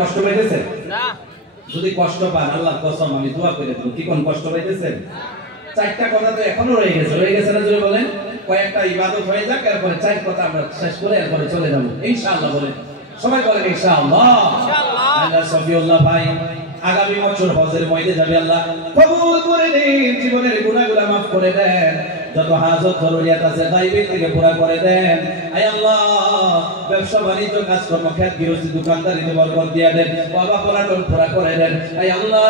কষ্ট পাইতেছেন না? যদি কষ্ট পান আল্লাহর কসম আমি দোয়া করে দেব, কি কোন কষ্ট পাইতেছেন? চারটা কথা তো এখনো রয়ে গেছে না? জোরে বলেন। কয়েকটা ইবাদত হয়ে যাক, এরপরে চার কথা আমরা শেষ করে এরপরে চলে যাব ইনশাআল্লাহ। বলেন সবাই, বলেন ইনশাআল্লাহ। আল্লাহ সফিউল্লাহ ভাই আগামী বছর হজের ময়দানে যাবে, আল্লাহ কবুল করে দিন, জীবনের গুনাহগুলো maaf করে দেন, যত হাজত জরুরিয়াত আছে গায়বী থেকে পুরা করে দেন। আয় আল্লাহ ব্যবসা বাণিজ্য কাজকর্ম খেত গৃহস্থী দোকানদারিতে বরকত দিয়ে দেন, বাবা পড়াশোনা পুরা করে দেন। আয় আল্লাহ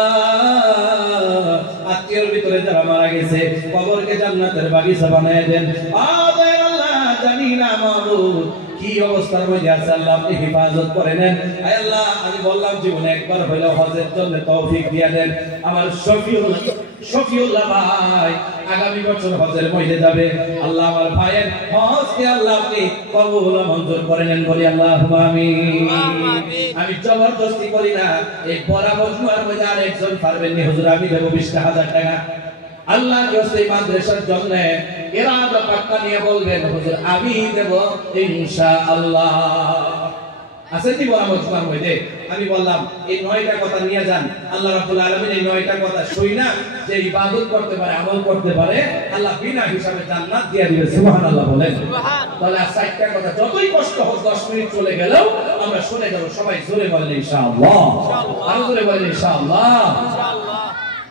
আত্মীয়র ভিতরে যারা মারা গেছে কবরকে জান্নাতের বাগিচা বানিয়ে দেন। আয় আল্লাহ জানি না মাবুদ কি অবস্থার মধ্যে আছে, আল্লাহ আপনি হেফাজত করে নেন। আয় আল্লাহ আমি বললাম জীবনে একবার হইলেও হজের জন্য তৌফিক দিয়ে দেন। আমার শফিউল্লাহ ভাই আগামী বছর হজের মধ্যে যাবে, আল্লাহ আমার ভাইয়ের হজকে আল্লাহ আপনি কবুল মঞ্জুর করে নেন, বলি আল্লাহুম্মা আমিন। আমি জবরদস্তি করি না, এই বড় মজমুয়ার মধ্যে আর একজন পারবেন নি হুজুর, আমি দেব 20,000 টাকা আল্লাহর রাস্তায় মাদ্রাসার জন্য। ইরাদা পাক্কা নিয়ে বলবেন হুজুর আমি দেব ইনশাআল্লাহ। আছে কি বড় মজমুয়ার মধ্যে? আমি বললাম এই 9টা কথা নিয়ে যান, আল্লাহ রাব্বুল আলামিন এই 9টা কথা শুইনা যে ইবাদত করতে পারে, আমল করতে পারে, আল্লাহ বিনা হিসাবে জান্নাত দিয়ে দিবে। সুবহানাল্লাহ বলেন। তাহলে 4টা কথা যতই কষ্ট হোক 10 মিনিট চলে গেলেও আমরা শুনে যাব। সবাই জোরে বলেন ইনশাআল্লাহ, আরো জোরে বলেন ইনশাআল্লাহ।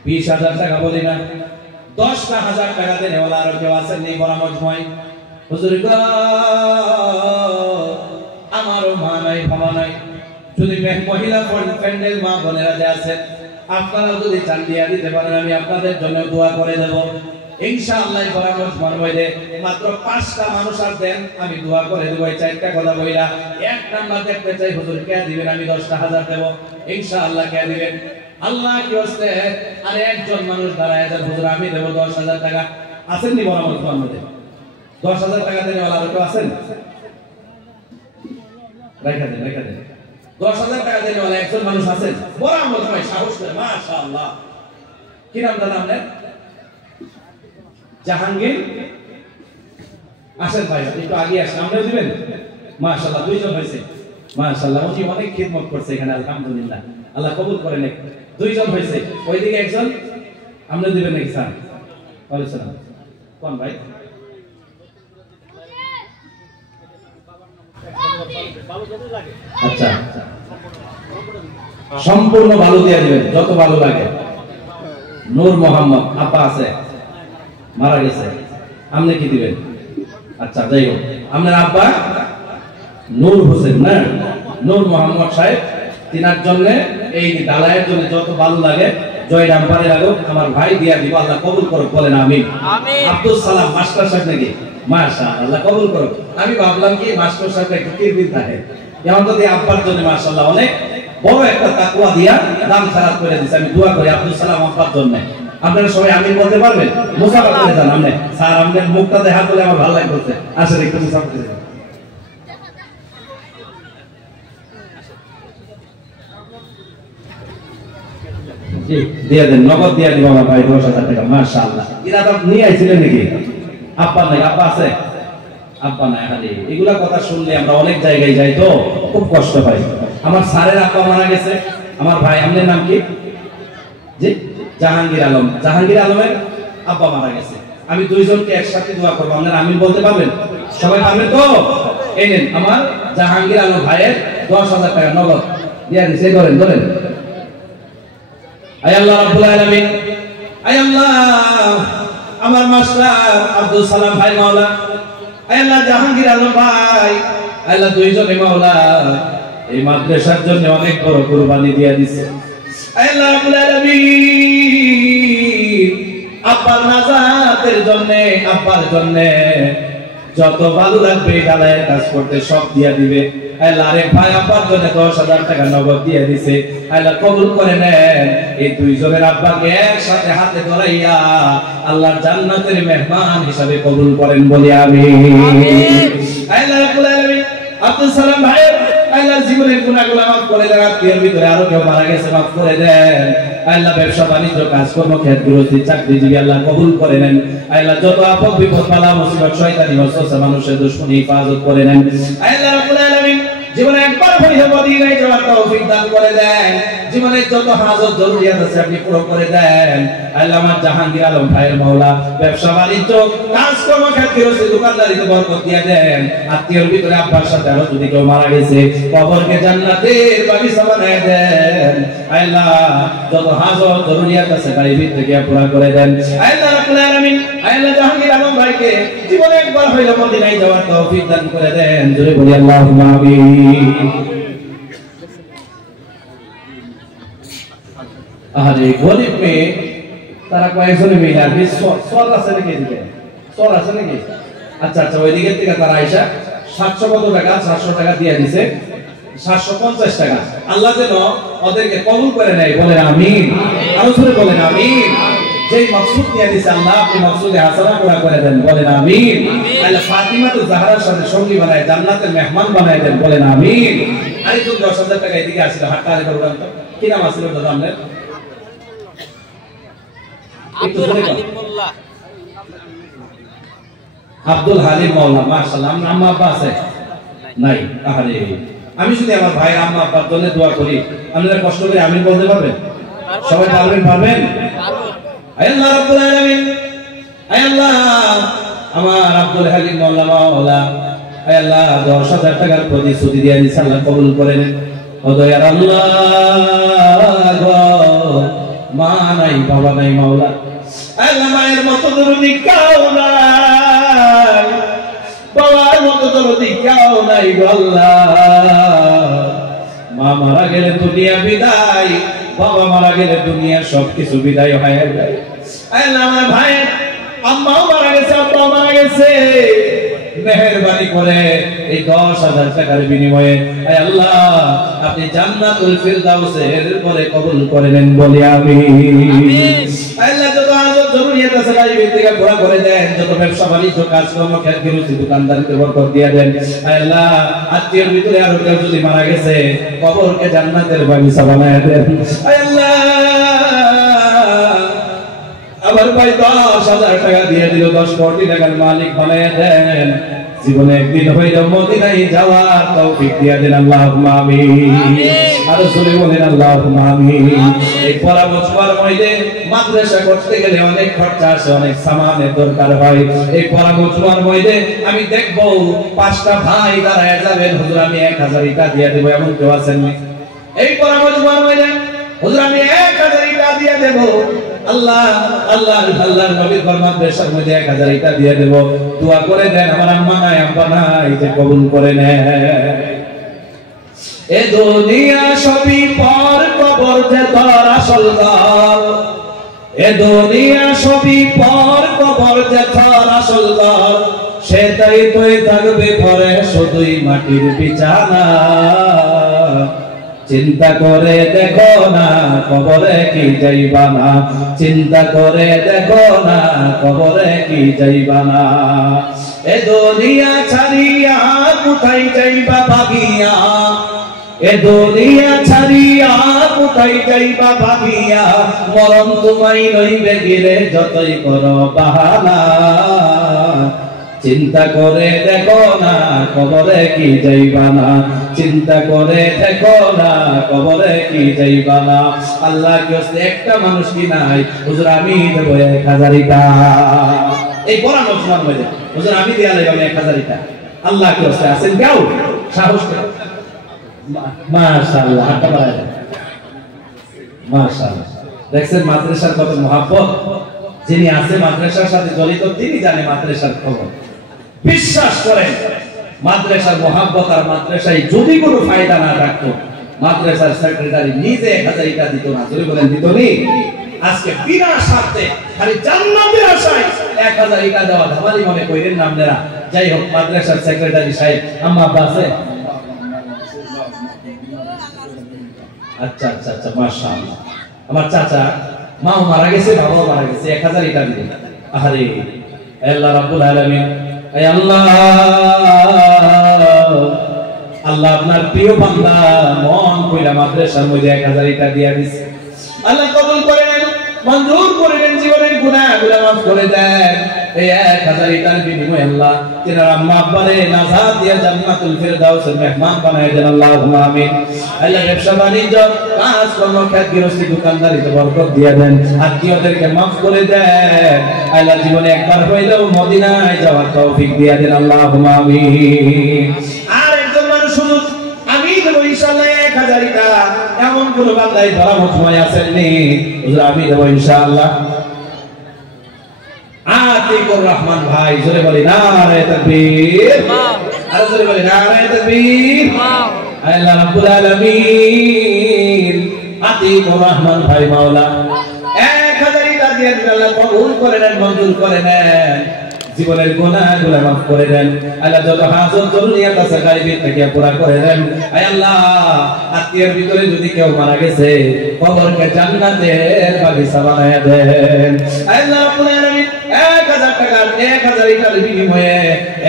20,000 টাকা বলি না, 10,000 টাকা দেন ওলা। আর কেউ আছেন নেই বড় মজমুয়ায়? হুজুর গো আমারও মা নাই বাবা নাই, যদি মহিলা প্যান্ডেল মা বোনেরা যে আছেন আপনারা যদি চান দিয়ে দিতে পারেন, আমি আপনাদের জন্য দোয়া করে দেব ইনশাআল্লাহ। পরামর্শ মানবইলে মাত্র 5টা মানুষ আর দেন, আমি দোয়া করে দেব। এই 4টা কথা বইলা 1 নাম্বার দেখতে চাই হুজুর কে দিবেন? আমি 10,000 দেব ইনশাআল্লাহ। কে দিবেন? আল্লাহ কি হচ্ছে? আর একজন মানুষ দাঁড়ায় যান হুজুর আমি দেব 10,000 টাকা। আছেন নি পরামর্শ মানবইলে 10,000 টাকা দেন ওলা? আর কেউ আছেন? রাখা দেন 10,000 টাকা দেন ওলা একজন মানুষ আছেন? বড় আমল ভাই, সাহস করে মাশাআল্লাহ। কি নাম দাদা আপনার? জাহাঙ্গীর। আসেন ভাই একটু আগে আসেন, আপনিও দিবেন। মাশাআল্লাহ 2 জন হয়েছে, মাশাআল্লাহ। উনি অনেক খিদমত করছে এখানে, আলহামদুলিল্লাহ, আল্লাহ কবুল করে নেক। 2 জন হয়েছে, ওইদিকে একজন। আপনি দিবেন নাকি স্যার? ওয়ালাইকুম সালাম। কোন ভাই? আচ্ছা সম্পূর্ণ বালু দিয়ে দিবেন, যত বালু লাগে। নূর মোহাম্মদ আপা আছে, মারা গেছে, আপনি কি দিবেন? আচ্ছা যাই হোক, আপনার আব্বা নূর হোসেন না, নূর মোহাম্মদ সাহেব, তিনার জন্য এই ডালায়ের জন্য যত বালু লাগে জয় ডাম্পারে লাগুক, আমার ভাই দিয়া দিব। আল্লাহ কবুল করুক, বলেন আমিন। আব্দুল সালাম মাস্টার সাহেব নাকি? মাশাআল্লাহ, আল্লাহ কবুল করুক। আমি ভাবলাম কি মাস্টার সাহেব একটু কিরবিল থাকে, এখন তো আব্বার জন্য মাশাআল্লাহ অনেক বড় একটা তাকওয়া দিয়া দাম খারাপ করে দিয়েছে। আমি দোয়া করি আব্দুল সালাম আব্বার জন্য। আপনারা সবাই আমিন বলতে পারবেন? মুসাফা করে যান। আপনি স্যার আমাদের মুখটা দেখা বলে আমার ভালো লাগে বলতে। আসলে একটু মুসাফা করে যান। জি দিয়ে দেন, নগদ দিয়ে দিব আমার ভাই 10,000 টাকা। মাশাআল্লাহ। ইরাদা নিয়ে আইছিলেন নাকি? আব্বা নাই? আব্বা আছে? আব্বা নাই। আরে এগুলা কথা শুনলে আমরা অনেক জায়গায় যাই তো খুব কষ্ট পাই। আমার স্যারের আব্বা মারা গেছে, আমার ভাই। আপনার নাম কি? জি জাহাঙ্গীর আলম। জাহাঙ্গীর আলমের আব্বা মারা গেছে। আমি 2 জনকে একসাথে দোয়া করব, আপনারা আমিন বলতে পারবেন? সবাই পারবেন তো? এই নেন আমার জাহাঙ্গীর আলম ভাইয়ের 10,000 টাকা নগদ দিয়ে দিছে। ধরেন। আয় আল্লাহ রাব্বুল আলামিন, আয় আল্লাহ আমার মাস্টার আব্দুল সালাম ভাই মাওলা, আয় আল্লাহ জাহাঙ্গীর আলম ভাই, আল্লাহ 2 জনে মাওলা এই মাদ্রাসার জন্য অনেক বড় কুরবানি দিয়ে দিছে। আয় আল্লাহ রাব্বুল আলামিন আব্বার নাজাতের জন্য, আব্বার জন্য যত ভালো লাগবে ঢালাইয়ের কাজ করতে সব দিয়া দিবে। আল্লাহ রে ভাই আব্বার জন্য 10,000 টাকা নগদ দিয়ে দিছে। আল্লাহ কবুল করে নেন। এই 2 জনের আব্বাকে একসাথে হাতে ধরাইয়া আল্লাহর জান্নাতের মেহমান হিসাবে কবুল করেন, বলি আমিন। আল্লাহ রাব্বুল আলামিন আব্দুল সালাম ভাই আল্লাহ জীবনের গুনাহগুলো মাফ করে দেন। আত্মীয়ের ভিতরে আরো কেউ মারা গেছে, মাফ করে দেন। আল্লাহ ব্যবসা বাণিজ্য কাজকর্ম খেত গৃহস্থী চাকরিজীবী আল্লাহ কবুল করে নেন। আল্লাহ যত আপদ বিপদ বালা মুসিবত শয়তানি ওয়াসওয়াসা মানুষের দুশমনী হেফাজত করে নেন। আল্লাহ রাব্বুল আলামিন জীবনে একবার হইলে মদিনায় যাওয়ার তৌফিক দান করে দেন। জীবনে যত হাজত জরুরিয়াত আছে আপনি পুরো করে দেন। আল্লাহ আমার জাহাঙ্গীর আলম ভাইয়ের মাওলা ব্যবসা বাণিজ্য কাজকর্ম ক্ষেত্রে রয়েছে দোকানদারিতে বরকত দিয়ে দেন। আত্মীয়র ভিতরে আব্বার সাথে আরো যদি কেউ মারা গেছে কবরকে জান্নাতের বাগিচা বানায় দেন। আল্লাহ যত হাজত জরুরিয়াত আছে বাড়ির ভিতরে পুরো করে দেন। আল্লাহ রাব্বুল আলামিন আল্লাহ জাহাঙ্গীর আলম ভাইকে জীবনে একবার হইলে মদিনায় যাওয়ার তৌফিক দান করে দেন। জোরে বলি আল্লাহুম্মা আমিন। আরে গরিব মেয়ে তারা কয়েকজনে মিলে আর সর আছে নাকি এদিকে? সর আছে নাকি? আচ্ছা আচ্ছা ওই দিকের থেকে তারা আইসা 700 কত টাকা 700 টাকা দিয়ে দিছে 750 টাকা। আল্লাহ যেন ওদেরকে কবুল করে নেয়, বলেন আমিন। আরো জোরে বলেন আমিন। যেই মাকসুদ নিয়ে দিছে আল্লাহ আপনি মাকসুদে হাসানা পুরা করে দেন, বলেন আমিন। আল্লাহ ফাতিমা তো জাহরার সাথে সঙ্গী বানায় জান্নাতের মেহমান বানায় দেন, বলেন আমিন। আরেকজন 10,000 টাকা এদিকে আসছিল হাটটা আরে করবেন তো কি নাম আসছিল দাদা আপনার? আব্দুল হালিম মোল্লা। আব্দুল হালিম মোল্লা মাশাআল্লাহ। আম্মা আব্বা আছে নাই? আরে আমি যদি আমার ভাই আম্মা আব্বার জন্য দোয়া করি আপনারা কষ্ট করে আমিন বলতে পারবেন? সবাই পারবেন? পারবেন? আল্লাহ রাব্বুল আলামিন আল্লাহ আমার আব্দুল হালিম মোল্লা মাওলা আল্লাহ 10,000 টাকার প্রতিশ্রুতি দিয়ে দিয়েছেন, আল্লাহ কবুল করে নেন। ও দয়ার আল্লাহ মা নাই বাবা নাই মাওলা আল্লাহ মায়ের মতো দরদি কাও নাই, বাবার মতো দরদি কাও নাই আল্লাহ। মা মারা গেলে দুনিয়া বিদায়, বাবা মারা গেলে দুনিয়া সবকিছু বিদায় হয়ে যায়। আল্লাহ আমার ভাই আম্মাও মারা গেছে আব্বাও মারা গেছে, মেহেরবানি করে এই 10,000 টাকার বিনিময়ে আল্লাহ আপনি জান্নাতুল ফিরদাউসের পরে কবুল করে নেন, বলি আমিন। আল্লাহ যত হাজত জরুরিয়াত আছে বাড়ির থেকে পুরো করে দেন। যত ব্যবসা বাণিজ্য কাজকর্ম ক্ষেত্রে রয়েছে দোকানদারিতে বরকত দিয়ে দেন। আল্লাহ আত্মীয়র ভিতরে আরো কেউ যদি মারা গেছে কবরকে জান্নাতের বাগিচা বানায় দেন। আল্লাহ আবার ভাই 10,000 টাকা দিয়ে দিল 10 কোটি টাকার মালিক বানায় দেন। জীবনে একদিন হইল মদিনায় যাওয়ার তৌফিক দিয়ে দেন, আল্লাহুম্মা আমিন। আর জোরে বলেন আল্লাহুম্মা আমিন। এই পরামর্শের মধ্যে মাদ্রাসা করতে গেলে অনেক খরচা আছে, অনেক সামানের দরকার হয়। এই পরামর্শের মধ্যে আমি দেখব 5টা ভাই দাঁড়ায় যাবেন, হুজুর আমি 1000 টাকা দিয়ে দেব, এমন কেউ আছেন? এই পরামর্শের মধ্যে হুজুর আমি 1000 টাকা দিয়ে দেব, আল্লাহর নবী ফরমান দেশের মধ্যে 1000 টাকা দিয়ে দেব, দোয়া করে দেন আমার আম্মা নাই আব্বা নাই যে কবুল করে নেন। এ দুনিয়া সবই পর, কবর যে তোর আসল ঘর। এ দুনিয়া সবই পর, কবর যে তোর আসল ঘর। সেটাই তুই থাকবে পরে শুধুই মাটির বিছানা। চিন্তা করে দেখো না কবরে কি যাইবা না, চিন্তা করে দেখো না কবরে কি যাইবা না। এ দুনিয়া ছাড়িয়া কোথায় যাইবা ভাবিয়া, এ দুনিয়া ছাড়িয়া কোথায় যাইবা ভাবিয়া। মরণ তোমায় লইবে গিলে যতই করো বাহানা। চিন্তা করে দেখো না কবরে কি যাইবা না, চিন্তা করে দেখো না কবরে কি যাইবা না। আল্লাহ কি হচ্ছে একটা মানুষ কি নাই, হুজুর আমি দেব 1000 টাকা। এই পরামর্শ মানবে হুজুর আমি দিয়া লাইব 1000 টাকা। আল্লাহ কি হচ্ছে আছেন কেউ? সাহস করে মাশাআল্লাহ হাতটা বাড়ায় দেন। মাশাআল্লাহ দেখছেন মাদ্রাসার কত মহব্বত। যিনি আছে মাদ্রাসার সাথে জড়িত তিনি জানে মাদ্রাসার খবর। বিশ্বাস করেন মাদ্রাসার মহব্বত আর মাদ্রাসায় যদি কোনো ফায়দা না থাকতো মাদ্রাসার সেক্রেটারি নিজে 1000 টাকা দিত না। যদি বলেন দিত নি? আজকে বিনা স্বার্থে খালি জান্নাতের আশায় 1000 টাকা দেওয়া ধামালি মনে কইরেন না আপনারা। যাই হোক মাদ্রাসার সেক্রেটারি সাহেব আম্মা আব্বা আছে? আচ্ছা আচ্ছা আচ্ছা মাশাআল্লাহ। আমার চাচা মাও মারা গেছে বাবাও মারা গেছে, 1000 টাকা দিলেন। আরে আল্লাহ রাব্বুল আলামিন আল্লাহ আল্লাহ আপনার প্রিয় বান্দা মন কইরা মাদ্রাসার মধ্যে 1000 টাকা দিয়া দিছে। আল্লাহ কবুল করে নেন, মঞ্জুর করে নেন, জীবনের গুনাহগুলো মাফ করে দেন। এই 1000 ইটার বিনিময়ে আল্লাহ তিনার আম্মা আব্বারে নাজাত দিয়ে জান্নাতুল ফিরদাউসের মেহমান বানায় দেন আল্লাহুম্মা আমিন। আল্লাহ ব্যবসা বাণিজ্য কাজ কর্ম খাত গৃহস্থী দোকানদারিতে বরকত দিয়ে দেন, আত্মীয়দেরকে মাফ করে দেন। আল্লাহ জীবনে একবার হইলেও মদিনায় যাওয়ার তৌফিক দিয়ে দেন আল্লাহুম্মা আমিন। আর একজন মানুষ শুনুন, আমি দেব ইনশাআল্লাহ 1000 টাকা। এমন কোন বান্দাই ধরামত হয় আসেননি হুজুর আমি দেব ইনশাআল্লাহ। আতিকুর রহমান ভাই জোরে বলি নারে তাকবীর, আর জোরে বলি নারে তাকবীর। আল্লাহ রাব্বুল আলামিন আতিকুর রহমান ভাই মাওলা 1000 টাকা দিয়ে আল্লাহ কবুল করে নেন, মঞ্জুর করে নেন, জীবনের গুনাহগুলো মাফ করে দেন। আল্লাহ যত হাজত জরুরিয়াত আছে গায়বের থেকে পুরা করে দেন। আয় আল্লাহ আত্মীয়ের ভিতরে যদি কেউ মারা গেছে কবরকে জান্নাতের বাগিচা বানায়া দেন। আয় আল্লাহ রাব্বুল আলামিন 1000 টাকার 1000 টাকার বিনিময়ে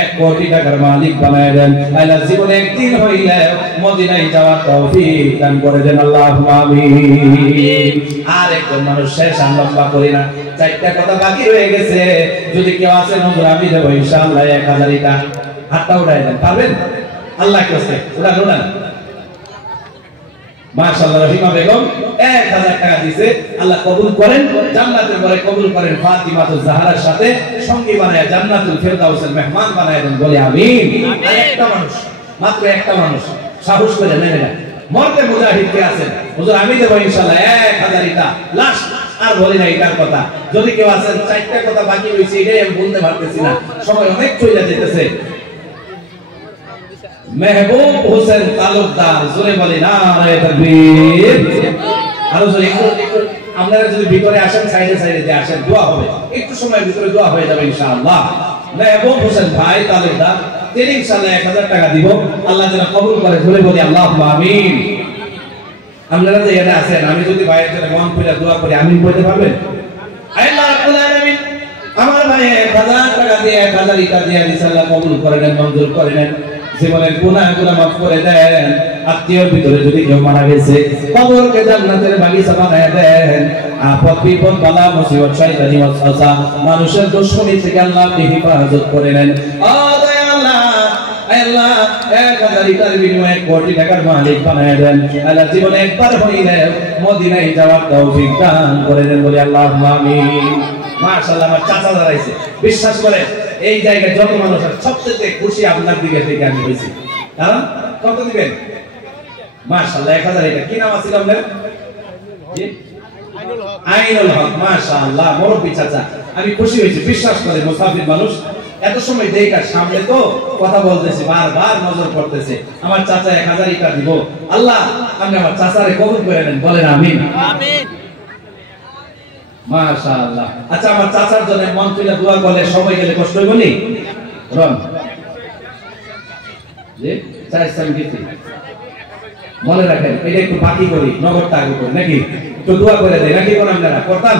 1 কোটি টাকার মালিক বানায়া দেন। আল্লাহ জীবনে একদিন হইলে মদিনায় যাওয়ার তৌফিক দান করে দেন আল্লাহুম্মা আমিন। আর একজন মানুষ শেষ লম্বা করি না, 4টা কথা বাকি রয়ে গেছে। যদি কেউ আছেন হুজুর আমি দেব ইনশাআল্লাহ 1000 টাকা, হাতটা উঠায় দেন, পারবেন? আল্লাহ কাছে উড়ান উড়ান। মাশাআল্লাহ রহিমা বেগম 1000 টাকা দিয়েছে, আল্লাহ কবুল করেন, জান্নাতের ঘরে কবুল করেন, ফাতিমাতুজ জাহরার সাথে সঙ্গী বানায় জান্নাতুল ফিরদাউসের মেহমান বানায় দেন, বলি আমিন। আর একটা মানুষ, মাত্র একটা মানুষ সাহস করে নেন না, মরতে মুজাহিদ কে আছেন হুজুর আমি দেব ইনশাআল্লাহ 1000 টাকা লাস্ট। আর বলি না এটার কথা, যদি কেউ আছেন 4টা কথা বাকি রয়েছে, এটাই আমি বলতে পারতেছি না, সময় অনেক চলে যেতেছে। মেহবুব হোসেন তালুকদার জোরে বলি নারে তাকবীর। আর জোরে একটু আপনারা যদি ভিতরে আসেন, সাইডে সাইডে দিয়ে আসেন, দোয়া হবে, একটু সময়ের ভিতরে দোয়া হয়ে যাবে ইনশাআল্লাহ। মেহবুব হোসেন ভাই তালুকদার তিনি ইনশাআল্লাহ 1000 টাকা দিব, আল্লাহ যেন কবুল করে, জোরে বলি আল্লাহুম্মা আমিন। আপনারা যে এখানে আছেন, আমি যদি ভাইয়ের জন্য মন খুলে দোয়া করি আমিন বলতে পারবেন? আল্লাহ রাব্বুল আলামিন আমার ভাই 1000 টাকা দিয়ে 1000 টাকা দিয়ে ইনশাআল্লাহ কবুল করে নেন, মঞ্জুর করে নেন, জীবনের গুনাহগুলো মাফ করে দেন। আত্মীয়র ভিতরে যদি কেউ মারা গেছে কবরকে জান্নাতের বাগিচা বানায় দেন। আপদ বিপদ বালা মুসিবত শয়তানি ওয়াসওয়াসা মানুষের দুশমনি থেকে আল্লাহ আপনি হেফাজত করে নেন। ও দয়াল্লাহ আল্লাহ 1000 টাকার বিনিময়ে 1 কোটি টাকার মালিক বানায় দেন। আল্লাহ জীবনে একবার হইলে মদিনায় যাওয়ার তৌফিক দান করে দেন, বলি আল্লাহুম্মা আমিন। মাশাআল্লাহ আমার চাচা দাঁড়াইছে, বিশ্বাস করে এই জায়গায় যত মানুষ আছে সবচেয়ে খুশি আপনার দিকে থেকে আমি হইছি। কারণ কত দিবেন? মাশাআল্লাহ 1000 টাকা। কি নাম আছে আপনার? জি আইনুল হক। মাশাআল্লাহ মুরব্বি চাচা, আমি খুশি হইছি, বিশ্বাস করে মুসাফির মানুষ এত সময় দেখার সামনে তো কথা বলতেছি, বারবার নজর পড়তেছে, আমার চাচা 1000 টাকা দিব, আল্লাহ আপনি আমার চাচারে কবুল করে নেন, বলেন আমিন আমিন। মাশাআল্লাহ। আচ্ছা আমার চাচার জন্য মন তুলে দোয়া করলে সবাই গেলে কষ্ট হইব নি? রন জি চাই সঙ্গীতি মনে রাখেন, এটা একটু বাকি করি, নগদটা আগে করি নাকি, একটু দোয়া করে দেয় নাকি, কোন আপনারা করতাম?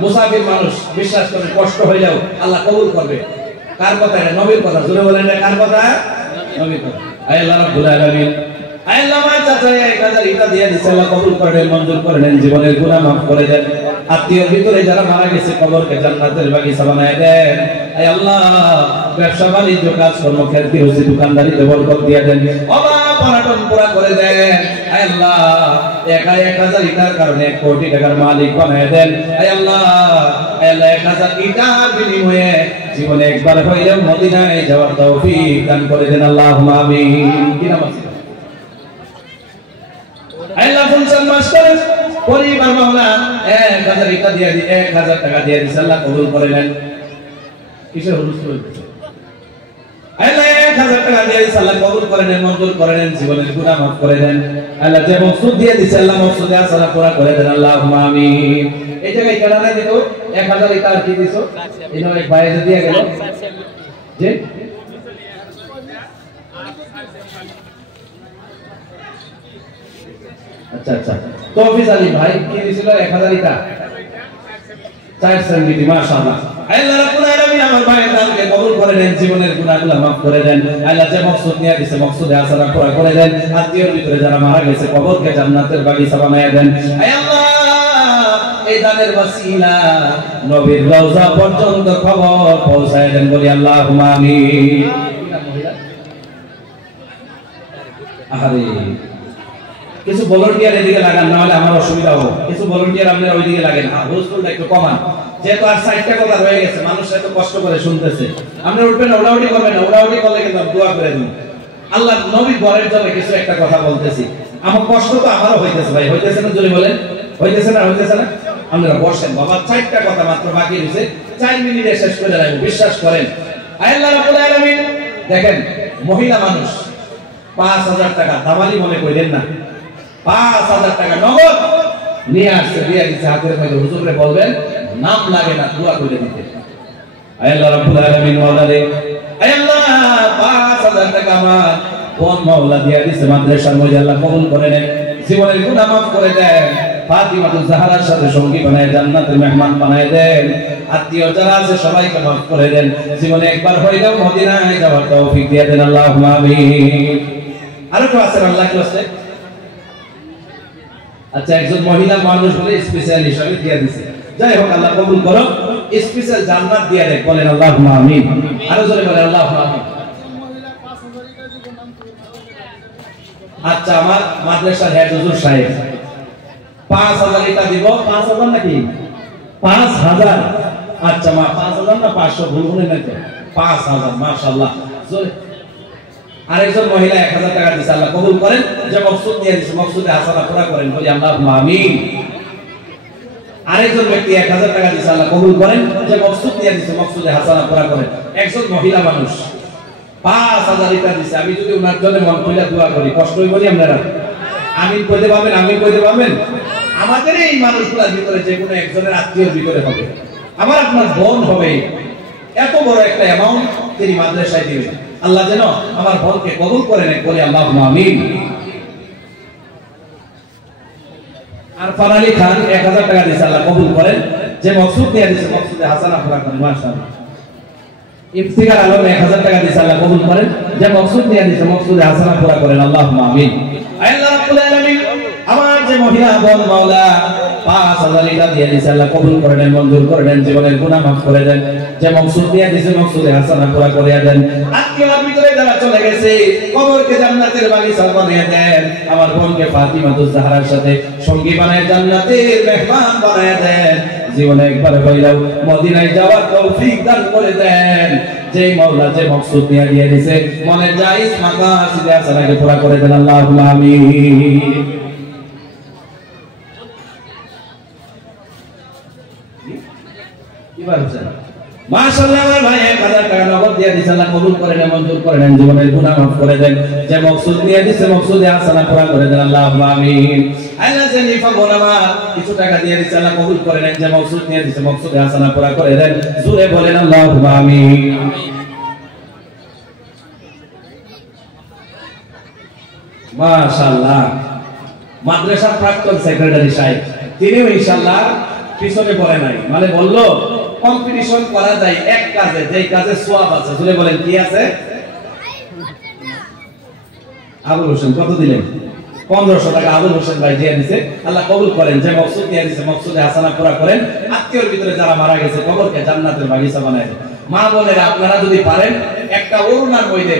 মুসাফির মানুষ বিশ্বাস করে কষ্ট হইলেও আল্লাহ কবুল করবে। কার কথা? এটা নবীর কথা, জোরে বলেন না কার কথা? নবীর কথা। আল্লাহ রাব্বুল আলামিন আল্লাহ আমার চাচা 1000 টাকা দিয়ে দিয়েছে, আল্লাহ কবুল করে নেন, মঞ্জুর করে নেন, জীবনের গুনাহ মাফ করে দেন। আত্মীয়র ভিতরে যারা মারা গেছে কবরকে জান্নাতের বাগিচা বানায় দেন। আয় আল্লাহ ব্যবসা বাণিজ্য কাজ কর্ম ক্ষেত্রে হচ্ছে দোকানদারিতে বরকত দিয়ে দেন, অভাব অনটন পুরা করে দেন। আয় আল্লাহ 1000 টাকার কারণে 1 কোটি টাকার মালিক বানায় দেন। আয় আল্লাহ 1000 টাকার বিনিময়ে জীবনে একবার হইলেও মদিনায় যাওয়ার তৌফিক দান করে দেন, আল্লাহুম্মা আমিন। কি নাম আছে? আল্লাহ ফুলসান মাস্টার পরিবার মাওলা 1000 টাকা দিয়ে 1000 টাকা দিয়ে দিয়েছে, আল্লাহ কবুল করে নেন। কিসের হুলুস হইছে? আল্লাহ 1000 টাকা দিয়ে দিয়েছে, আল্লাহ কবুল করে নেন, মঞ্জুর করে নেন, জীবনের গুনাহ মাফ করে দেন। আল্লাহ যে মকসুদ দিয়ে দিয়েছে আল্লাহ মকসুদে আসলা পুরা করে দেন, আল্লাহুম্মা আমিন। এই জায়গায় কেডা না দিত 1000 টাকা কি দিছো? ইনো এক ভাই দিয়ে গেল জি আচ্ছা আচ্ছা তৌফিজ আলী ভাই কি দিছিল 1000 টাকা 4 সঙ্গীতি। মাশাআল্লাহ। আল্লাহ রাব্বুল আলামিন আমার ভাইয়ের দানকে কবুল করে নেন, জীবনের গুনাহগুলো মাফ করে দেন। আল্লাহ যে মকসুদ নিয়ে দিয়েছে মকসুদে আসলা পুরা করে দেন। আত্মীয়র ভিতরে যারা মারা গেছে কবরকে জান্নাতের বাগিচা বানায় দেন। আয় আল্লাহ এই দানের ওসিলা নবীর রওজা পর্যন্ত খবর পৌঁছায় দেন, বলি আল্লাহুম্মা আমিন। আরে কিছু ভলান্টিয়ার এদিকে লাগান, না হলে আমার অসুবিধা হবে। কিছু ভলান্টিয়ার আপনারা ওইদিকে লাগেন, হুজুরটা একটু কমান, যেহেতু আর 60টা কথা রয়ে গেছে, মানুষ এত কষ্ট করে শুনতেছে। আপনারা উঠবেন না, ওড়াউড়ি করবেন না, ওড়াউড়ি করলে কিন্তু দোয়া করে দিন। আল্লাহ নবী ঘরের জন্য কিছু একটা কথা বলতেছি, আমার কষ্ট তো আমারও হইতেছে ভাই, হইতেছে না? যদি বলেন হইতেছে না, হইতেছে না? আপনারা বসেন বাবা, 4টা কথা মাত্র বাকি রয়েছে, 4 মিনিটে শেষ করে রাখবো, বিশ্বাস করেন। আল্লাহ রাব্বুল আলামিন দেখেন, মহিলা মানুষ 5000 টাকা দামালি মনে করেন না, 5000 টাকা নগদ নিয়ে আসছে, দিয়ে দিচ্ছে হাতের মধ্যে। হুজুরে বলবেন নাম লাগে না, দোয়া করে দিতে। আল্লাহ রাব্বুল আলামিন ওয়ালাদে আল্লাহ 5000 টাকা আমার কোন মাওলা দিয়া দিছে মাদ্রাসার মধ্যে, আল্লাহ কবুল করে নেন, জীবনের গুনাহ মাফ করে দেন, ফাতিমাতুজ জাহরার সাথে সঙ্গী বানায় জান্নাতের মেহমান বানায় দেন, আত্মীয় যারা আছে সবাইকে মাফ করে দেন, জীবনে একবার হইলেও মদিনায় যাওয়ার তৌফিক দিয়ে দেন, আল্লাহুম্মা আমিন। আর কেউ আছেন আল্লাহ কি আছে? আচ্ছা, একজন মহিলা মানুষ বলে স্পেশাল হিসাবে দিয়ে দিছে, যাই হোক আল্লাহ কবুল করো, স্পেশাল জান্নাত দিয়ে দেন, বলেন আল্লাহুম্মা আমিন। আরো জোরে বলেন আল্লাহুম্মা আমিন। আচ্ছা, আমার মাদ্রাসার হেড হুজুর সাহেব 5000 টাকা দিব, 5000 নাকি 5000? আচ্ছা মা 5000 না 500, ভুল বলে নাই তো, 5000 মাশাআল্লাহ। আরেকজন মহিলা 1000 টাকা দিয়েছে, আল্লাহ কবুল করেন, যে মকসুদ নিয়ে দিয়েছে মকসুদে হাসানা পুরা করেন, বলি আল্লাহুম্মা আমিন। আরেকজন ব্যক্তি 1000 টাকা দিয়েছে, আল্লাহ কবুল করেন, যে মকসুদ নিয়ে দিয়েছে মকসুদে হাসানা পুরা করেন। একজন মহিলা মানুষ 5000 টাকা দিয়েছে, আমি যদি ওনার জন্য মন খুলে দোয়া করি, কষ্ট হই বলি আপনারা? আমিন কইতে পারবেন? আমিন কইতে পারবেন? আমাদের এই মানুষগুলোর ভিতরে যে কোনো একজনের আত্মীয়র ভিতরে হবে, আমার আপনার বোন হবে, এত বড় একটা অ্যামাউন্ট তিনি মাদ্রাসায় দিবেন, আল্লাহ যেন আমার বোনকে কবুল করে নেন, বলি আল্লাহুম্মা আমিন। আর ফারালি খান 1000 টাকা দিয়েছে, আল্লাহ কবুল করেন, যে মকসুদ নিয়ে দিয়েছে মকসুদে হাসানা পুরা করেন, মাশাআল্লাহ। ইফতিখার আলম 1000 টাকা দিয়েছে, আল্লাহ কবুল করেন, যে মকসুদ নিয়ে দিয়েছে মকসুদে হাসানা পুরা করেন, আল্লাহুম্মা আমিন। আল্লাহ রাব্বুল আলামিন আমার যে মহিলা বোন মাওলা 5000 টাকা দিয়ে দিয়েছে, আল্লাহ কবুল করে নেন, মঞ্জুর করে নেন, জীবনের গুনাহ মাফ করে দেন, যে মকসুদ দিয়ে দিয়েছে মকসুদে হাসানা পুরা করে দেন। আত্মীয়র ভিতরে যারা চলে গেছে কবরকে জান্নাতের বাগিচা বানিয়ে দেন, আমার বোনকে ফাতিমাতুজ জাহরার সাথে সঙ্গী বানায় জান্নাতের মেহমান বানায় দেন, জীবনে একবার হইলেও মদিনায় যাওয়ার তৌফিক দান করে দেন, যেই মাওলা যে মকসুদ নিয়ে দিয়ে দিয়েছে মনে জায়েজ মাকাসিদে হাসানাকে পুরা করে দেন, আল্লাহুম্মা আমিন। মাশাআল্লাহ আমার ভাই 1000 টাকা নগদ দিয়ে দিয়েছে, আল্লাহ কবুল করে নেন, মঞ্জুর করে নেন, জীবনের গুনাহ মাফ করে দেন, যে মকসুদ নিয়ে দিয়েছে মকসুদে হাসানা পুরা করে দেন, আল্লাহুম্মা আমিন। আল্লাহ জেনিফা বোনামা কিছু টাকা দিয়ে দিয়েছে, আল্লাহ কবুল করে নেন, যে মকসুদ নিয়ে দিয়েছে মকসুদে হাসানা পুরা করে দেন, জোরে বলেন আল্লাহুম্মা আমিন। মাশাআল্লাহ মাদ্রাসার প্রাক্তন সেক্রেটারি সাহেব, তিনিও ইনশাআল্লাহ পিছনে পড়ে নাই, মানে বললো কম্পিটিশন করা যায় এক কাজে, যেই কাজে সওয়াব আছে, জোরে বলেন কি আছে? আবুল হোসেন কত দিলেন? 1500 টাকা আবুল হোসেন ভাই দিয়ে দিয়েছে, আল্লাহ কবুল করেন, যে মকসুদ দিয়ে দিয়েছে মকসুদে হাসানা পুরা করেন, আত্মীয়র ভিতরে যারা মারা গেছে কবরকে জান্নাতের বাগিচা বানায় দেন। মা বোনেরা আপনারা যদি পারেন একটা অরুণার মধ্যে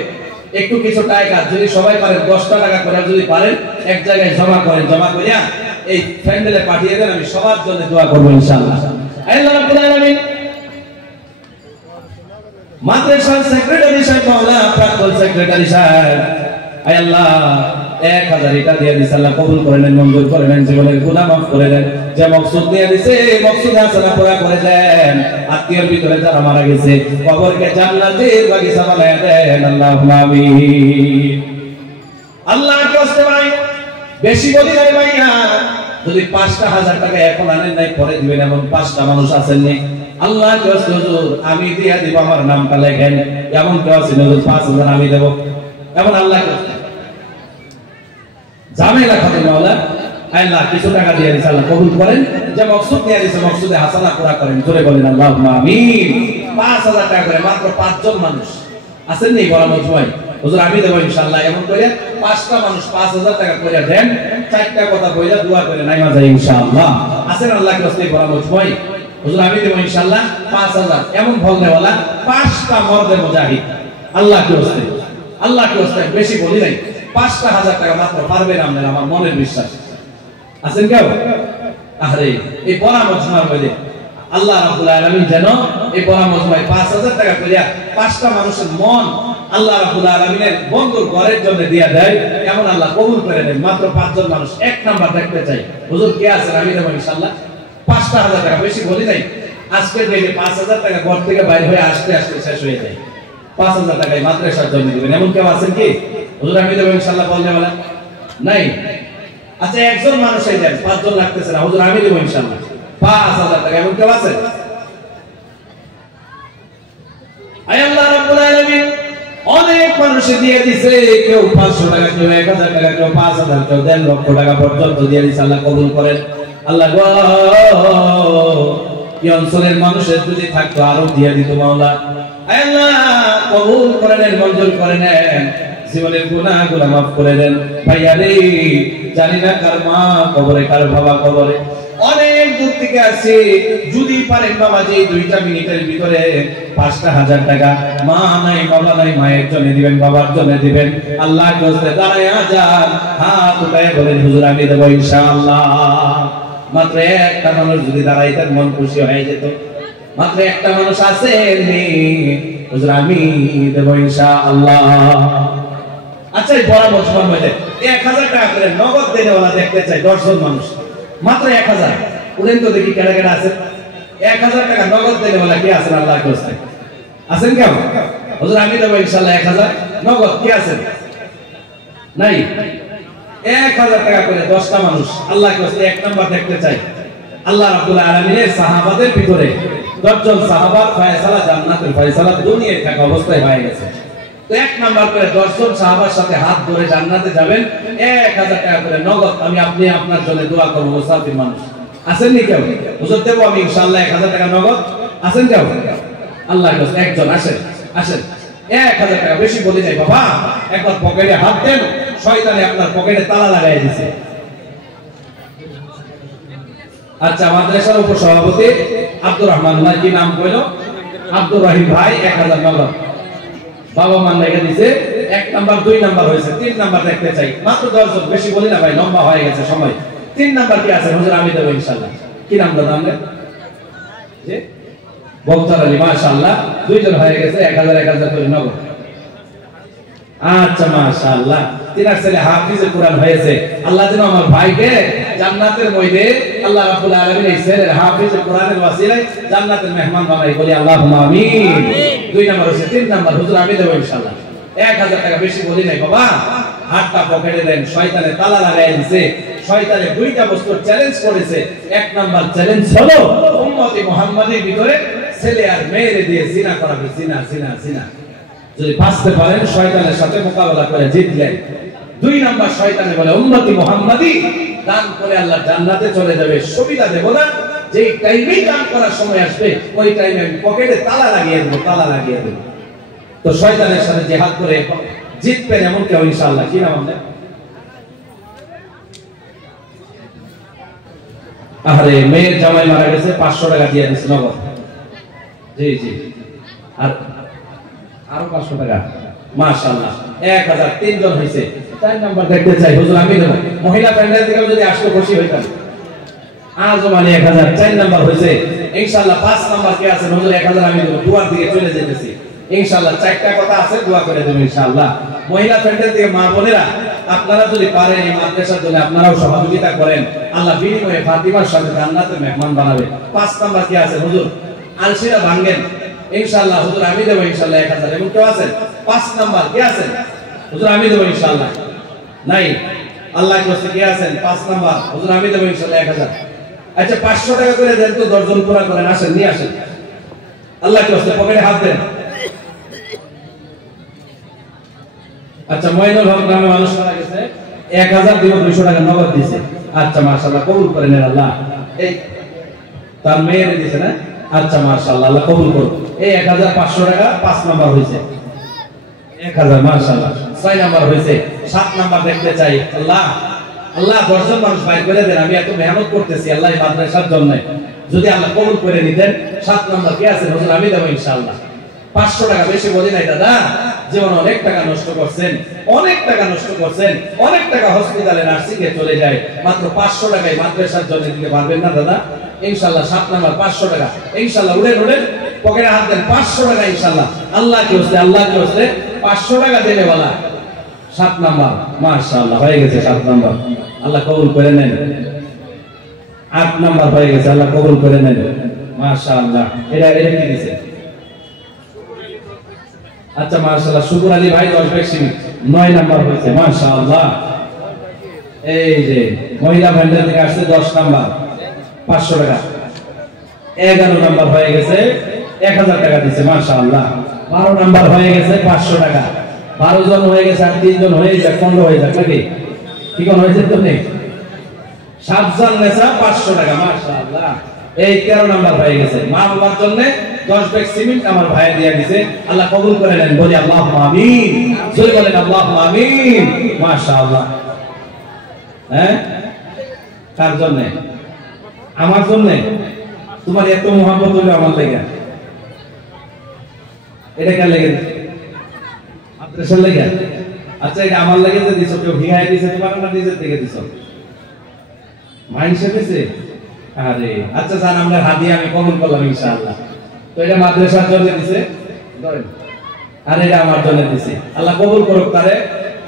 একটু কিছু টাকা, যদি সবাই পারেন 10টা টাকা করে যদি পারেন এক জায়গায় জমা করেন, জমা করিয়া এই ফ্যান্ডেলে পাঠিয়ে দেন, আমি সবার জন্য দোয়া করব ইনশাআল্লাহ। আল্লাহ রাব্বুল আলামিন মাদ্রাসার সেক্রেটারি সাহেব মাওলা প্রাক্তন সেক্রেটারি সাহেব, আয় আল্লাহ 1000 টাকা দিয়ে দিয়েছে, আল্লাহ কবুল করে নেন, মঞ্জুর করে নেন, জীবনের গুনাহ মাফ করে দেন, যে মকসুদ দিয়ে দিয়েছে মকসুদে হাসানা পুরা করে দেন, আত্মীয়র ভিতরে যারা মারা গেছে কবরকে জান্নাতের বাগিচা বানায় দেন, আল্লাহুম্মা আমিন। আল্লাহ কি করতে ভাই বেশি বলি নাই ভাইয়া, যদি 5,000 টাকা এখন আনেন নাই পরে দিবেন, এমন 5টা মানুষ আছেন নি, আল্লাহ কি করতে হুজুর আমি দিয়া দিব, আমার নামটা লেখেন, এমন কেউ আছেন হুজুর 5000 আমি দেব, এমন আল্লাহ কি ঝামেলা খাতে মাওলা আল্লাহ কিছু টাকা দিয়ে দিয়েছে, আল্লাহ কবুল করেন, যে মকসুদ নিয়ে দিয়েছে মকসুদে হাসানা পুরা করেন, জোরে বলেন আল্লাহুম্মা আমিন। 5000 টাকা করে মাত্র 5 জন মানুষ আছেন নি বড় মজমুয়ায়, হুজুর আমি দেব ইনশাআল্লাহ, এমন করে 5টা মানুষ 5000 টাকা করে দেন, 4টা কথা কইরা দোয়া করে নাইমা যায় ইনশাআল্লাহ। আছেন আল্লাহকে ওয়াস্তে বলা মজমুই হুজুর আমি দেব ইনশাআল্লাহ 5000 এমন বলনেওয়ালা 5টা মর্দে মুজাহিদ আল্লাহকে ওয়াস্তে বেশি বলি নাই 5,000 টাকা মাত্র পারবেন আপনারা আমার মনের বিশ্বাস আছেন কেউ আরে এই বড় মজমার মধ্যে আল্লাহ রাব্বুল আলামিন যেন এই বড় মজমায় 5,000 টাকা করিয়া 5টা মানুষের মন আল্লাহ রাব্বুল আলামিনের বন্ধুর ঘরের জন্য দিয়া দেয় এমন আল্লাহ কবুল করে নেন মাত্র 5 জন মানুষ এক নাম্বার দেখতে চাই হুজুর কে আছেন আমি দেব ইনশাআল্লাহ 5,000 টাকা বেশি বলি নাই আজকে দেখে 5,000 টাকা ঘর থেকে বাইরে হয়ে আসতে শেষ হয়ে যায় 5,000 টাকায় মাদ্রাসার জন্য দিবেন এমন কেউ আছেন কি হুজুর আমি দেব ইনশাআল্লাহ বলনে वाला নাই আচ্ছা একজন মানুষ এই দেন 5 জন লাগতেছে না হুজুর আমি দেব ইনশাআল্লাহ 5,000 টাকা এমন কেউ আছে আয় আল্লাহ রাব্বুল আলামিন অনেক মানুষ দিয়ে দিয়েছে কেউ 500 টাকা কেউ 1000 টাকা কেউ 5000 কেউ 1.5 লক্ষ টাকা পর্যন্ত দিয়ে দিয়েছে আল্লাহ কবুল করেন আল্লাহ গো এই অঞ্চলের মানুষের যদি থাকতো আরো দিয়ে দিত মাওলা আয় আল্লাহ কবুল করে নেন মঞ্জুর করে নেন জীবনের গুনাহগুলো maaf করে দেন ভাইয়া রে জানি না কার মা কবরে কার বাবা কবরে অনেক দূর থেকে আসে যদি পারেন বাবা যে 2টা মিনিটের ভিতরে 5,000 টাকা মা নাই বাবা নাই মায়ের জন্য দিবেন বাবার জন্য দিবেন আল্লাহ কসে দাঁড়ায়া যান হাত উঠায় বলেন হুজুর আমি দেব ইনশাআল্লাহ মাত্র একটা মানুষ যদি দাঁড়াইতেন মন খুশি হয়ে যেত মাত্র একটা মানুষ আসেননি হুজুর আমি দেব ইনশাআল্লাহ আচ্ছা এই বড় মজমার মধ্যে 1000 টাকা করে নগদ দেনেওয়ালা দেখতে চাই 10 জন মানুষ মাত্র 1000 উড়েন তো দেখি কেডা কেডা আছে 1000 টাকা নগদ দেনেওয়ালা কি আছেন আল্লাহ কসে আছেন কেউ হুজুর আমি দেব ইনশাআল্লাহ 1000 নগদ কি আছেন নাই 1000 টাকা করে 10টা মানুষ আল্লাহ কসে এক নাম্বার দেখতে চাই আল্লাহ রাব্বুল আলামিনের সাহাবাদের ভিতরে 10 জন সাহাবার ফয়সালা জান্নাতের ফয়সালা দুনিয়ায় থাকা অবস্থায় হয়ে গেছে তো এক নাম্বার করে 10 জন সাহাবার সাথে হাত ধরে জান্নাতে যাবেন 1000 টাকা করে নগদ আমি আপনি আপনার জন্য দোয়া করব মুসাফির মানুষ আছেন নি কেউ হুজুর দেব আমি ইনশাআল্লাহ 1000 টাকা নগদ আছেন কেউ আল্লাহ কসে একজন আসেন 1000 টাকা বেশি বলি নাই বাবা একবার পকেটে হাত দেন শয়তানে আপনার পকেটে তালা লাগাই দিয়েছে আচ্ছা মাদ্রাসার উপসভাপতি আব্দুর রহমান ভাই কি নাম কইলো আব্দুর রহিম ভাই 1000 নগদ বাবা মান লেগে দিয়েছে 1 নাম্বার 2 নাম্বার হয়েছে 3 নাম্বার দেখতে চাই মাত্র 10 জন বেশি বলি না ভাই লম্বা হয়ে গেছে সময় 3 নাম্বার কি আছে হুজুর আমি দেব ইনশাআল্লাহ কি নাম দাদা জি বক্তার আলী মাশাআল্লাহ 2 জন হয়ে গেছে 1000 করে নগদ আচ্ছা মাশাআল্লাহ তিনার ছেলে হাফিজে কোরআন হয়েছে আল্লাহ যেন আমার ভাইকে জান্নাতের মধ্যে আল্লাহ রাব্বুল আলামিন এই ছেলের হাফিজে কোরআনের ওয়াসিলায় জান্নাতের মেহমান বানাই বলি আল্লাহুম্মা আমিন 2 নাম্বার হচ্ছে 3 নাম্বার হুজুর আমি দেব ইনশাআল্লাহ 1000 টাকা বেশি বলি নাই বাবা হাতটা পকেটে দেন শয়তানে তালা লাগাই দিয়েছে শয়তানে 2টা বস্তুর চ্যালেঞ্জ করেছে 1 নাম্বার চ্যালেঞ্জ হলো উম্মতি মুহাম্মাদের ভিতরে ছেলে আর মেয়েরে দিয়ে জিনা করাবে জিনা যদি বাঁচতে পারেন শয়তানের সাথে মোকাবেলা করে জিতলেন 2 নাম্বার শয়তানে বলে উম্মতি মুহাম্মাদি দান করে আল্লাহ জান্নাতে চলে যাবে সুবিধা দেব না যেই টাইমেই দান করার সময় আসবে ওই টাইমে আমি পকেটে তালা লাগিয়ে দেব তো শয়তানের সাথে জিহাদ করে জিতবেন এমন কেউ ইনশাআল্লাহ কি নাম আপনার আরে মেয়ের জামাই মারা গেছে 500 টাকা দিয়ে দিয়েছে নগদ জি আর আরো 500 টাকা মাশাআল্লাহ 1000 3 জন হইছে 4 নাম্বার দেখতে চাই হুজুর আমি দেব মহিলা প্যান্ডেল থেকে যদি আসলে খুশি হইতাম আজও মানে 1000 4 নাম্বার হইছে ইনশাআল্লাহ 5 নাম্বার কি আছে হুজুর 1000 আমি দেব দুয়ার দিকে চলে যেতেছি ইনশাআল্লাহ 4টা কথা আছে দোয়া করে দেব ইনশাআল্লাহ মহিলা প্যান্ডেল থেকে মা বোনেরা আপনারা যদি পারেন এই মাদ্রাসার জন্য আপনারাও সহযোগিতা করেন আল্লাহ বিনিময়ে ফাতিমার সাথে জান্নাতের মেহমান বানাবে 5 নাম্বার কি আছে হুজুর আলসিরা ভাঙেন ইনশাআল্লাহ হুজুর আমি দেব ইনশাআল্লাহ 1000 এবং কেউ আছেন 5 নাম্বার কি আছেন হুজুর আমি দেব ইনশাআল্লাহ নাই আল্লাহ কসে কি আছেন 5 নাম্বার হুজুর আমি দেব ইনশাআল্লাহ 1000 আচ্ছা 500 টাকা করে দেন তো দর্জন পুরা করেন আসেন নিয়ে আসেন আল্লাহ কসে পকেটে হাত দেন আচ্ছা মইনুল হক নামে মানুষ মারা গেছে 1000 দিব 200 টাকা নগদ দিয়েছে আচ্ছা মাশাআল্লাহ কবুল করেন আল্লাহ এই তার মেয়ের দিয়েছে না আচ্ছা মাশাআল্লাহ আল্লাহ কবুল করুন এই 1500 টাকা 5 নাম্বার হইছে 1000 মাশাআল্লাহ 6 নাম্বার হইছে 7 নাম্বার দেখতে চাই আল্লাহ আল্লাহ 10 জন মানুষ বাইর করে দেন, আমি এত মেহনত করতেছি আল্লাহ এই মাদ্রাসার জন্য, যদি আল্লাহ কবুল করে নিতেন 7 নাম্বার কে আছে হুজুর আমি দেব ইনশাআল্লাহ। 500 টাকা বেশি বলি নাই দাদা, জীবন অনেক টাকা নষ্ট করছেন, অনেক টাকা নষ্ট করছেন, অনেক টাকা হসপিটালে নার্সিং এ চলে যায়, মাত্র 500 টাকায় মাদ্রাসার জন্য দিতে পারবেন না দাদা? ইনশাআল্লাহ 7 নাম্বার 500 টাকা ইনশাআল্লাহ, উড়েন উড়েন পকেটে হাত দেন, 500 টাকা ইনশাআল্লাহ, আল্লাহ কি হচ্ছে, আল্লাহ কি হচ্ছে, 500 টাকা দেবে বলা। 7 নাম্বার মাশাআল্লাহ হয়ে গেছে, 7 নাম্বার আল্লাহ কবুল করে নেন। 8 নাম্বার হয়ে গেছে, আল্লাহ কবুল করে নেন মাশাআল্লাহ। এটা কি দিয়েছে? আচ্ছা মাশাআল্লাহ, শুকুর আলী ভাই 10 বেশি 9 নাম্বার হয়েছে মাশাআল্লাহ। এই যে মহিলা ভান্ডার থেকে আসছে 10 নাম্বার 500 টাকা। 11 নাম্বার হয়ে গেছে 1000 টাকা দিয়েছে মাশাআল্লাহ। 12 নাম্বার হয়ে গেছে 500 টাকা। 12 জন হয়ে গেছে, আর 3 জন হয়ে যাক, 15 হয়ে যাক নাকি? কি কোন হয়েছে তো নেই? 7 জন নেছা 500 টাকা মাশাআল্লাহ। এই 13 নাম্বার হয়ে গেছে, মা বাবার জন্য 10 ব্যাগ সিমেন্ট আমার ভাই দিয়ে দিয়েছে, আল্লাহ কবুল করে নেন, বলি আল্লাহুম্মা আমিন, জোরে বলেন আল্লাহুম্মা আমিন মাশাআল্লাহ। হ্যাঁ কার জন্য? আমার জন্য। তোমার এত মহব্বত হলো আমার লাগা, এটা কার লাগা? মাদ্রাসার লাগা। আচ্ছা এটা আমার লাগা যে দিছো, কেউ ভিড়াই দিয়েছে তোমার না নিজের থেকে দিছো? মাইন্ডসেট দিছে। আরে আচ্ছা জান, আমরা হাদিয়া আমি কবুল করলাম ইনশাআল্লাহ। তো এটা মাদ্রাসার জন্য দিছে, ধরেন, আর এটা আমার জন্য দিছে, আল্লাহ কবুল করুক তারে।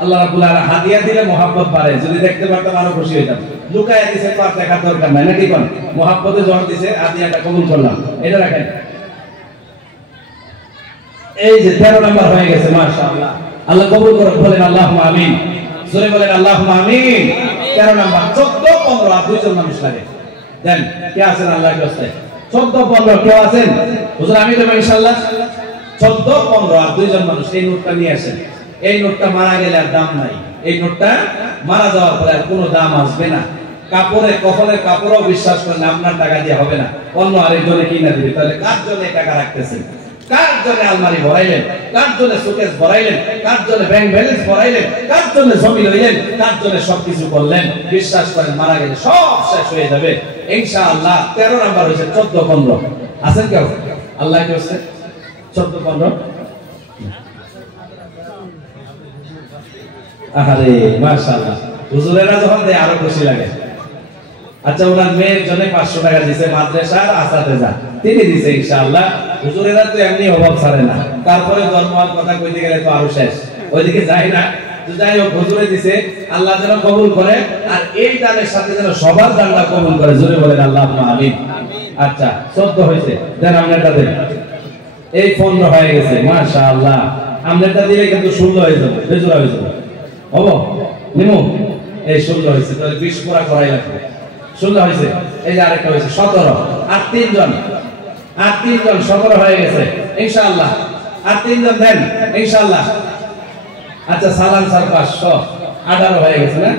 আল্লাহ রাব্বুল আলামিন হাদিয়া দিলে মহব্বত বাড়ে, যদি দেখতে পারতাম আরো খুশি হইতাম। লুকায়া দিছে তো আর দেখার দরকার নাই নাকি কোন? মহব্বতে জোর দিছে, হাদিয়াটা কবুল করলাম, এটা রাখেন। এই যে 13 নাম্বার হয়ে গেছে মাশাআল্লাহ, আল্লাহ কবুল করুক, বলেন আল্লাহুম্মা আমিন, জোরে বলেন আল্লাহুম্মা আমিন। 13 নাম্বার 14 15 আর 2 জন মানুষ লাগে দেন, কে আছেন আল্লাহর কাছে? 14 15 কেউ আছেন? হুজুর আমি দেব ইনশাআল্লাহ। 14 15 আর 2 জন মানুষ এই নোটটা নিয়ে আসেন। এই নোটটা মারা গেলে আর দাম নাই, এই নোটটা মারা যাওয়ার পরে আর কোনো দাম আসবে না। কাপড়ের কফনের কাপড়ও বিশ্বাস করেন আপনার টাকা দিয়ে হবে না, অন্য আরেকজনে কিনে দিবে। তাহলে কার জন্য টাকা রাখতেছেন? কার জন্য আলমারি ভরাইলেন? কার জন্য শোকেস ভরাইলেন? কার জন্য ব্যাংক ব্যালেন্স ভরাইলেন? কার জন্য জমি লইলেন? কার জন্য সবকিছু করলেন? বিশ্বাস করেন মারা গেলে সব শেষ হয়ে যাবে ইনশাআল্লাহ। 13 নাম্বার হয়েছে 14 15 আছেন কেউ? আল্লাহ কি হচ্ছে 14 15? আরে মাশাআল্লাহ, হুজুরেরা যখন দেয় আরো খুশি লাগে। আচ্ছা ওনার মেয়ের জন্য 500 টাকা দিয়েছে, মাদ্রাসার আসাতেজা তিনি দিয়েছে ইনশাআল্লাহ। হুজুরেরা তো এমনি অভাব ছাড়ে না, তারপরে ধর্মের কথা কইতে গেলে তো আরো শেষ, ওইদিকে যাই না। তো যাই হোক হুজুরে দিয়েছে, আল্লাহ যেন কবুল করে, আর এই দানের সাথে যেন সবার দানটা কবুল করে, জোরে বলেন আল্লাহুম্মা আমিন। আচ্ছা 14 হয়েছে, দেন আপনারটা দেন। এই 15 হয়ে গেছে মাশাআল্লাহ। আপনারটা দিলে কিন্তু 16 হয়ে যাবে, বেজোড়া হয়ে যাবে। হবো নিমু, এই 16 হয়েছে, তাহলে 20 পুরা করাই লাগবে। 16 হয়েছে, এই যে আরেকটা হয়েছে 17, আর 3 জন, আর 3 জন 17 হয়ে গেছে ইনশাআল্লাহ। আর 3 জন দেন ইনশাআল্লাহ। আচ্ছা সালাম স্যার 500 18 হয়ে গেছে না?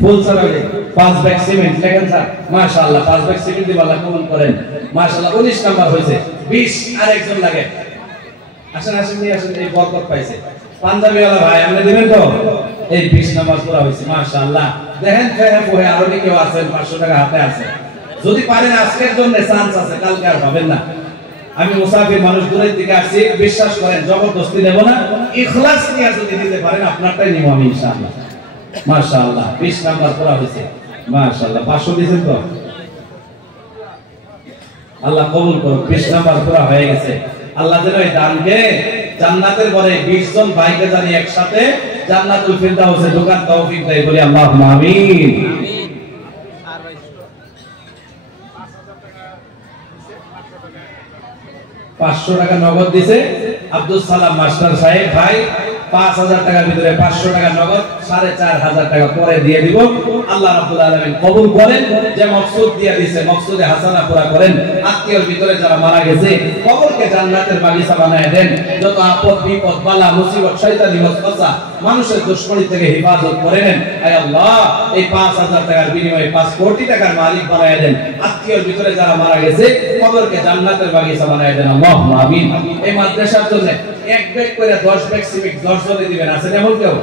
ফুল সালামে 5 ব্যাগ সিমেন্ট লেখেন স্যার মাশাআল্লাহ। 5 ব্যাগ সিমেন্ট দিয়ে আল্লাহ কবুল করেন মাশাআল্লাহ। 19 নাম্বার হয়েছে, 20 আরেকজন লাগে। আসেন আসেন নিয়ে আসেন, এই বরকত পাইছে পাঞ্জাবি ওয়ালা ভাই, আপনি দিবেন তো? এই 20 নাম্বার পুরা হয়েছে মাশাআল্লাহ। দেখেন ফেরে পড়ে আরো কেউ আছেন 500 টাকা হাতে আছে, যদি পারেন আজকের জন্য চান্স আছে, কালকে আর পাবেন না। আমি মুসাফির মানুষ, দূরের থেকে আসছি, বিশ্বাস করেন জবরদস্তি দেব না, ইখলাস নিয়ে যদি দিতে পারেন আপনারটাই নিব আমি ইনশাআল্লাহ মাশাআল্লাহ। 20 নাম্বার পুরা হয়েছে মাশাআল্লাহ। 500 দিয়েছেন তো, আল্লাহ কবুল করুন। 20 নাম্বার পুরা হয়ে গেছে। আল্লাহ যেন এই দানকে জান্নাতের পরে 20 জন ভাইকে জানি একসাথে জান্নাতুল ফিরদাউসে ঢোকার তৌফিক দেয়, বলি আল্লাহুম্মা আমিন। 500 টাকা নগদ দিছে আব্দুল সালাম মাস্টার সাহেব ভাই। 5000 টাকার ভিতরে 500 টাকা নগদ, 4500 টাকা পরে দিয়ে দিব। আল্লাহ রাব্বুল আলামিন কবুল করেন, যে মকসুদ দিয়ে দিয়েছে মকসুদে হাসানা পুরা করেন। আত্মীয়র ভিতরে যারা মারা গেছে কবরকে জান্নাতের বাগিচা বানায় দেন। যত আপদ বিপদ বালা মুসিবত শয়তানি ওয়াসওয়াসা মানুষের দুশমনি থেকে হেফাজত করে নেন। আয় আল্লাহ, এই 5000 টাকার বিনিময়ে 5 কোটি টাকার মালিক বানায় দেন। আত্মীয়র ভিতরে যারা মারা গেছে কবরকে জান্নাতের বাগিচা বানায় দেন। আল্লাহুম্মা আমিন। এই মাদ্রাসার জন্য 1 ব্যাগ করে 10 ব্যাগ সিমেন্ট 10 জনে দিবেন, আছেন এমন কেউ?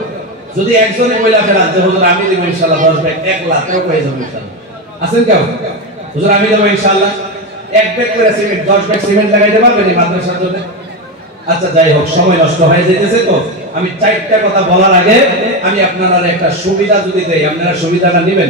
যদি একজনে বইলা ফেলান যে হুজুর আমি দেব ইনশাআল্লাহ 10 ব্যাগ 1 লাখ টাকা হয়ে যাবে ইনশাআল্লাহ, আছেন কেউ? হুজুর আমি দেব ইনশাআল্লাহ 1 ব্যাগ করে সিমেন্ট 10 ব্যাগ সিমেন্ট লাগাইতে পারবেন এই মাদ্রাসার জন্য? আচ্ছা যাই হোক, সময় নষ্ট হয়ে যাইতেছে, তো আমি চারটা কথা বলার আগে আমি আপনারা একটা সুবিধা যদি দেই, আপনারা সুবিধাটা নেবেন?